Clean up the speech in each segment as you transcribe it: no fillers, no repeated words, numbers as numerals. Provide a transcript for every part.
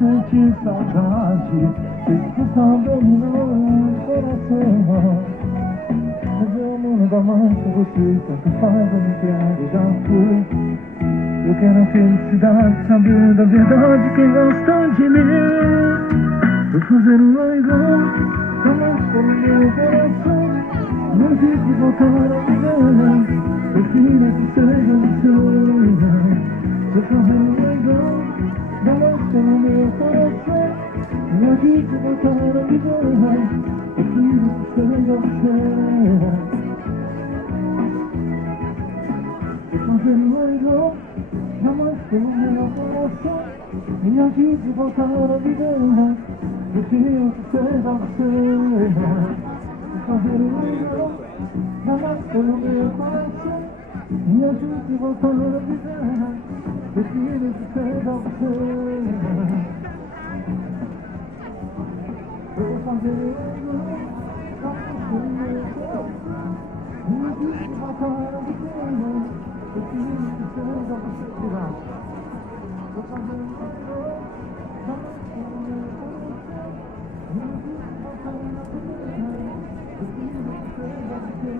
Sente saudade, escuta dominou o coração. Mas eu não dá mais pra você, tanto faz eu me quero, já fui. Eu quero a felicidade, sabendo a verdade, quem gosta de mim. Vou fazer um leilão, dá mais para o meu coração. Não existe voltar a viver, prefiro que seja o seu. Vou fazer um leilão, dá mais para o meu coração. Não existe voltar a viver, prefiro que seja o seu. Vou fazer um leilão, dá mais para o meu coração. Minha vida voltar a viver, prefiro que seja você. Vou fazer um leilão, dá mais pelo meu coração. Minha vida voltar a viver, prefiro que seja você. Vou fazer um leilão, dá mais pelo meu coração. Minha vida voltar a viver, prefiro que seja você. Vou fazer um leilão, dá mais pelo meu coração. Minha vida voltar a viver, prefiro que seja você.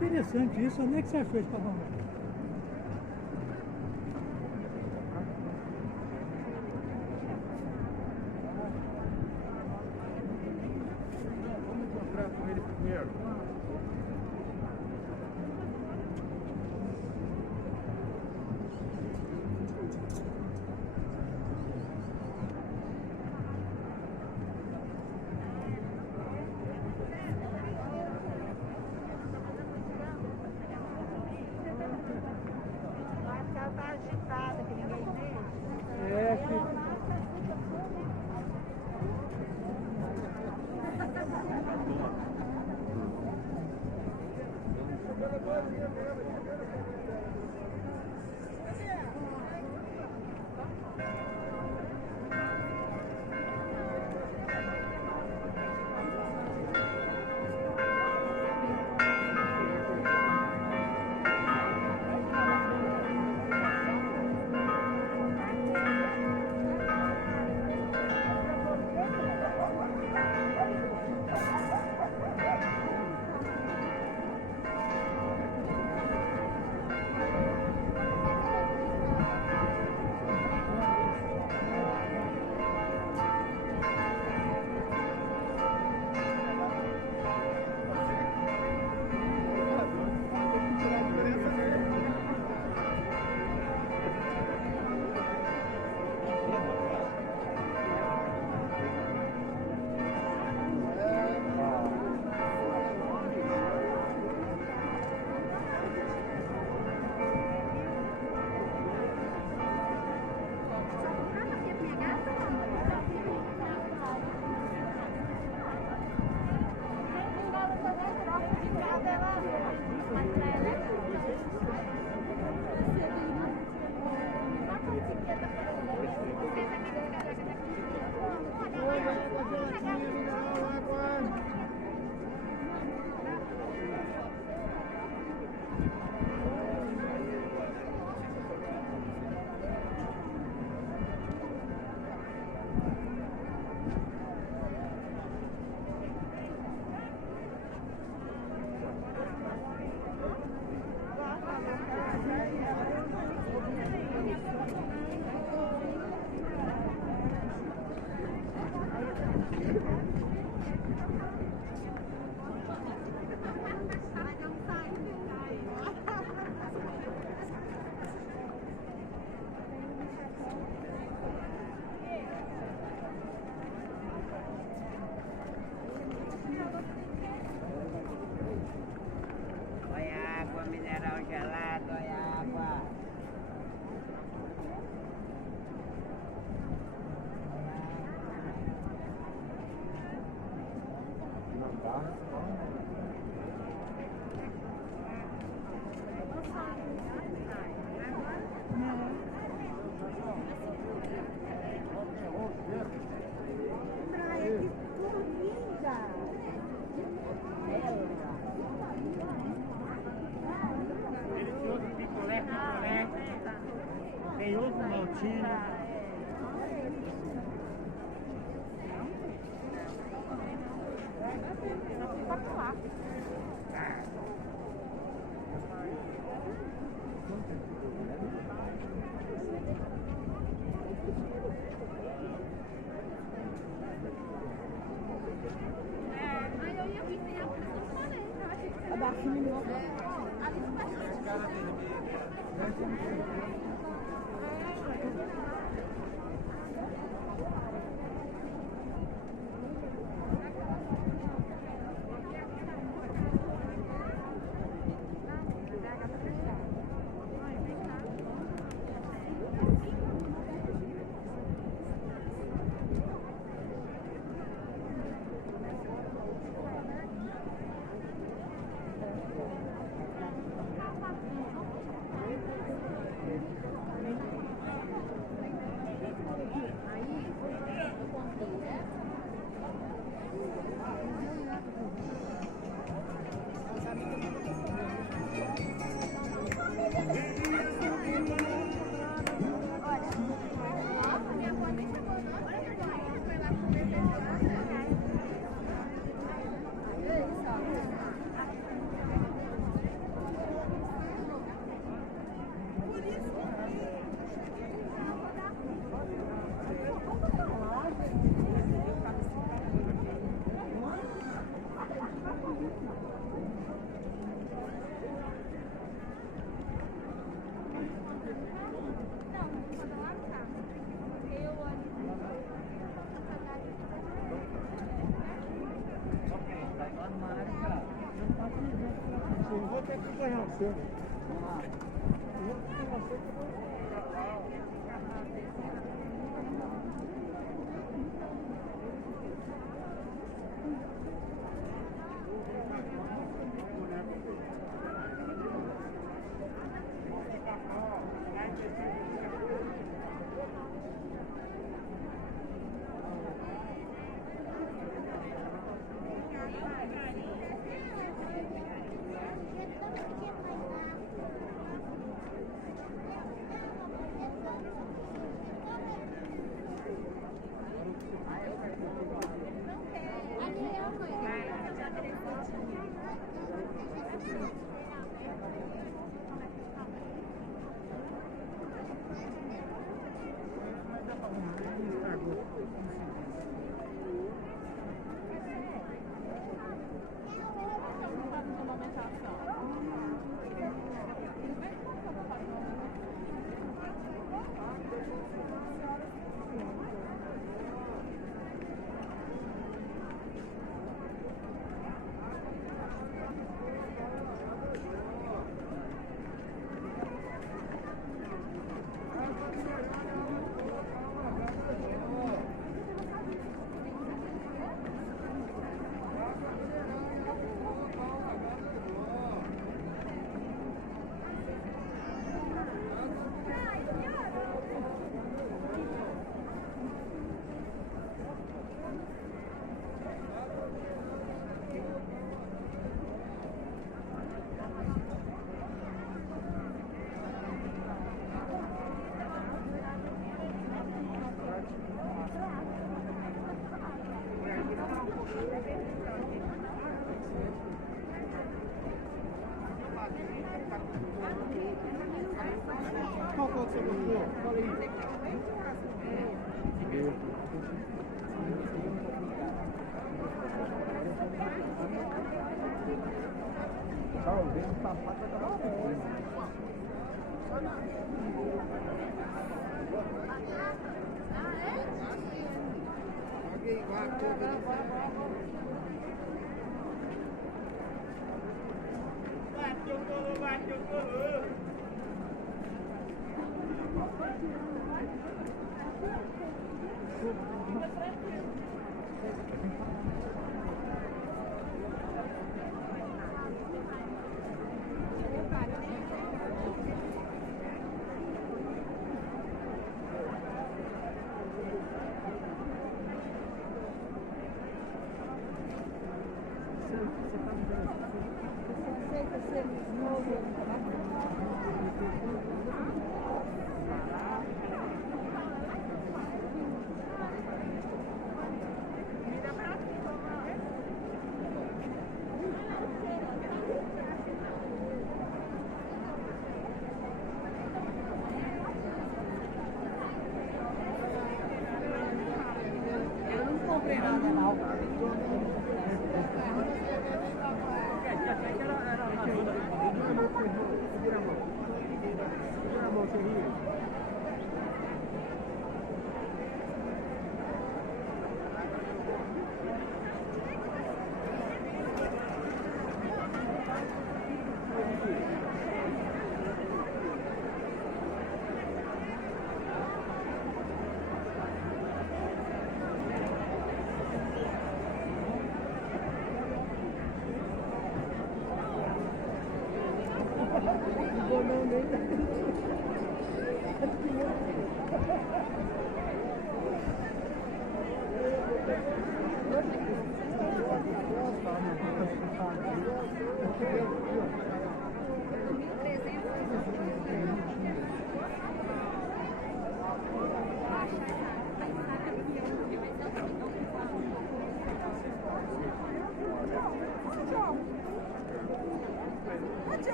Interessante isso. Onde é que você achou esse pavão? Vamos encontrar com ele primeiro. um gelado e água. Não dá. Praia, que cor linda! Delicioso picolé, picolé. Tem ovo maltine. Eu vou ter que ganhar o seu. Eu vou ter que ganhar o seu. Qual que você gostou? Fala aí. Talvez o sapato vai dar uma coisa. Vai,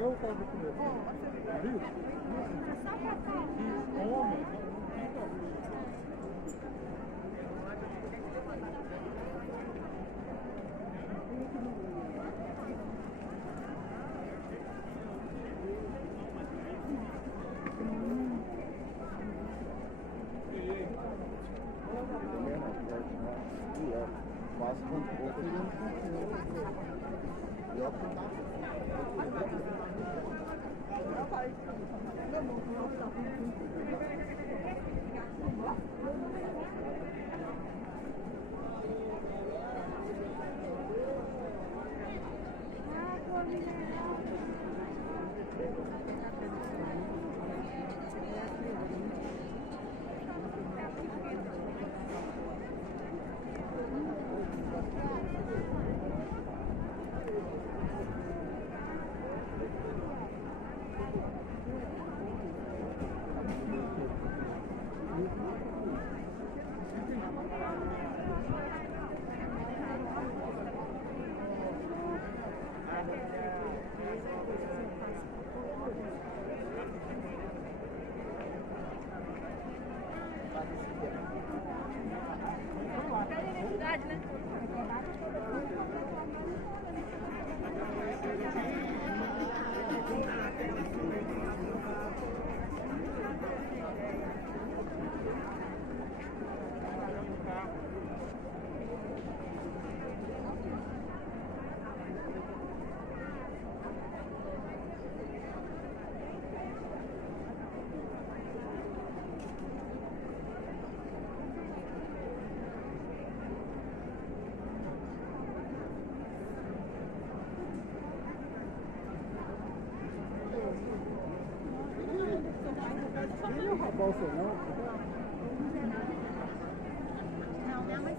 Eu estava com ele. Viu? E homem, quase com pouco. Não, minha mãe